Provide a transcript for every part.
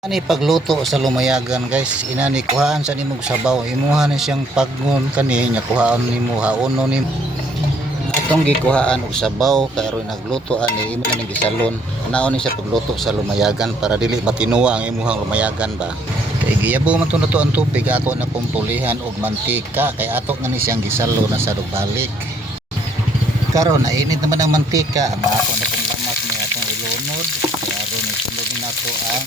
Ani pagluto sa lumayagan guys, inani kuhaan sa nimog sabaw, imuha ni siyang pagnon kani nya kuhaan nimo haono nimo. Atong gikuhaan og sabaw kay aron nagluto ani imo na ning gisalon. Naon ni siya pagluto sa lumayagan para dili matinuwa ang imuhang lumayagan ba. Kay giyabo man to ang tubig ato na pumpulihan og mantika kay ato nga ni siyang gisalo na sa balik. Karon nainit naman ang mantika, maato na tong lamas ni atong ilunod. Kay aron isunod nato ang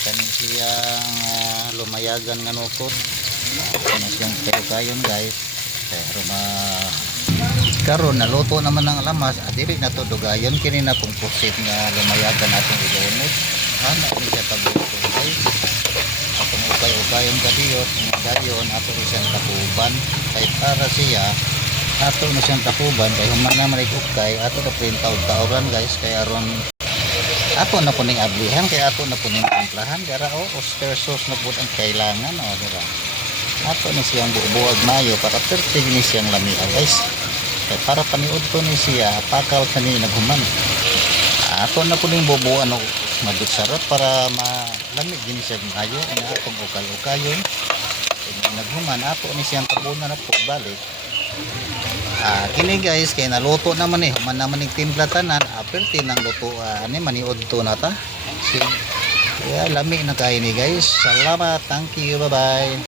kaning siyang lumayagan nga nukod. Ano siyang kayon guys. Pero karon naluto naman ang lamas, dili na to dugayon kini na pong pusit nga lumayagan atong ilunod. Ana ni siya pagluto guys. Atong ukay-ukayon kadiyot, dayon ato siyang takuban kay para siya ato na siyang takuban kay human na marikukay ato na printaw-tawran guys kay aron ato na puning ablihan kay ato na puning timplahan gara oyster sauce na pud ang kailangan dira ato ni siyang bubuag mayo para pertig ni siyang lamian guys kay para paniud ko ni siya pakaw kani naghuman ato na puning bubuan og madut sarap para malamig gini siya mayo ina atong ukay-ukayon naghuman ato ni siyang tabunan na pud balik. Kini guys kay naluto naman human naman ning timpla tanan perti nang luto ani maniud to nata kaya lami na kay ni guys. Salamat, thank you, bye bye.